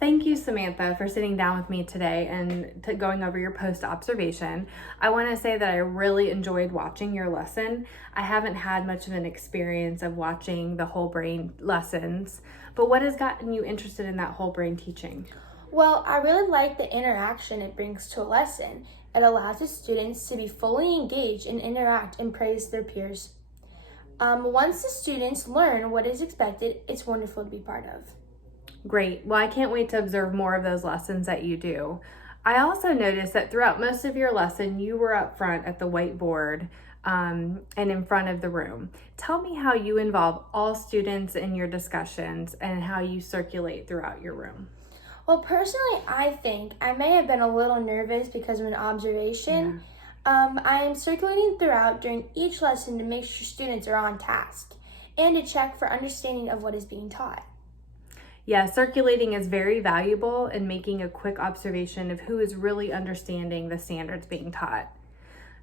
Thank you, Samantha, for sitting down with me today and going over your post-observation. I want to say that I really enjoyed watching your lesson. I haven't had much of an experience of watching the whole brain lessons, but what has gotten you interested in that whole brain teaching? Well, I really like the interaction it brings to a lesson. It allows the students to be fully engaged and interact and praise their peers. Once the students learn what is expected, it's wonderful to be part of. Great. Well, I can't wait to observe more of those lessons that you do. I also noticed that throughout most of your lesson, you were up front at the whiteboard and in front of the room. Tell me how you involve all students in your discussions and how you circulate throughout your room. Well, personally, I think I may have been a little nervous because of an observation. I am circulating throughout during each lesson to make sure students are on task and to check for understanding of what is being taught. Yeah, circulating is very valuable in making a quick observation of who is really understanding the standards being taught.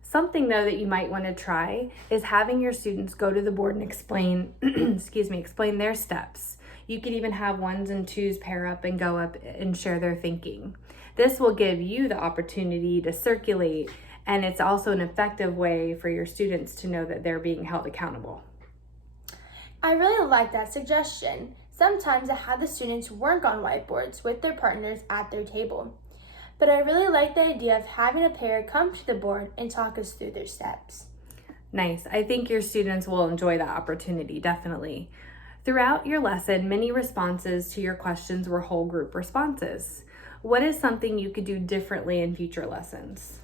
Something though that you might want to try is having your students go to the board and explain, explain their steps. You could even have ones and twos pair up and go up and share their thinking. This will give you the opportunity to circulate, and it's also an effective way for your students to know that they're being held accountable. I really like that suggestion. Sometimes I have the students work on whiteboards with their partners at their table. But I really like the idea of having a pair come to the board and talk us through their steps. Nice. I think your students will enjoy that opportunity, definitely. Throughout your lesson, many responses to your questions were whole group responses. What is something you could do differently in future lessons?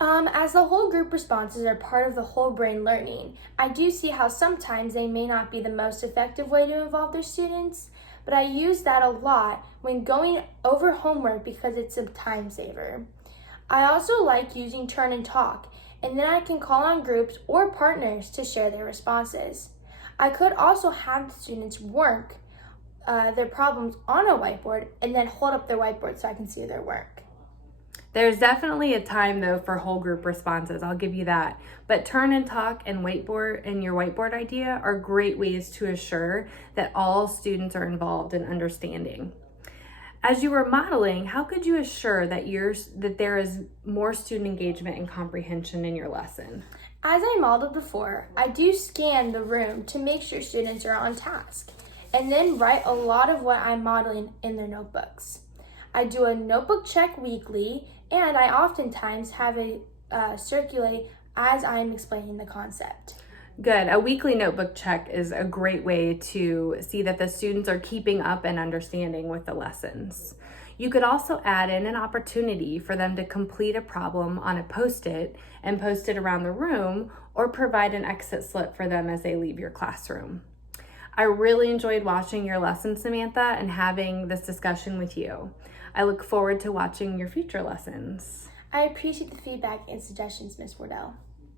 As the whole group responses are part of the whole brain learning, I do see how sometimes they may not be the most effective way to involve their students, but I use that a lot when going over homework because it's a time saver. I also like using turn and talk, and then I can call on groups or partners to share their responses. I could also have the students work their problems on a whiteboard and then hold up their whiteboard so I can see their work. There's definitely a time though for whole group responses, I'll give you that. But turn and talk and whiteboard and your whiteboard idea are great ways to assure that all students are involved in understanding. As you were modeling, how could you assure that there is more student engagement and comprehension in your lesson? As I modeled before, I do scan the room to make sure students are on task and then write a lot of what I'm modeling in their notebooks. I do a notebook check weekly, and I oftentimes have it circulate as I'm explaining the concept. Good. A weekly notebook check is a great way to see that the students are keeping up and understanding with the lessons. You could also add in an opportunity for them to complete a problem on a Post-it and post it around the room, or provide an exit slip for them as they leave your classroom. I really enjoyed watching your lesson, Samantha, and having this discussion with you. I look forward to watching your future lessons. I appreciate the feedback and suggestions, Ms. Wardell.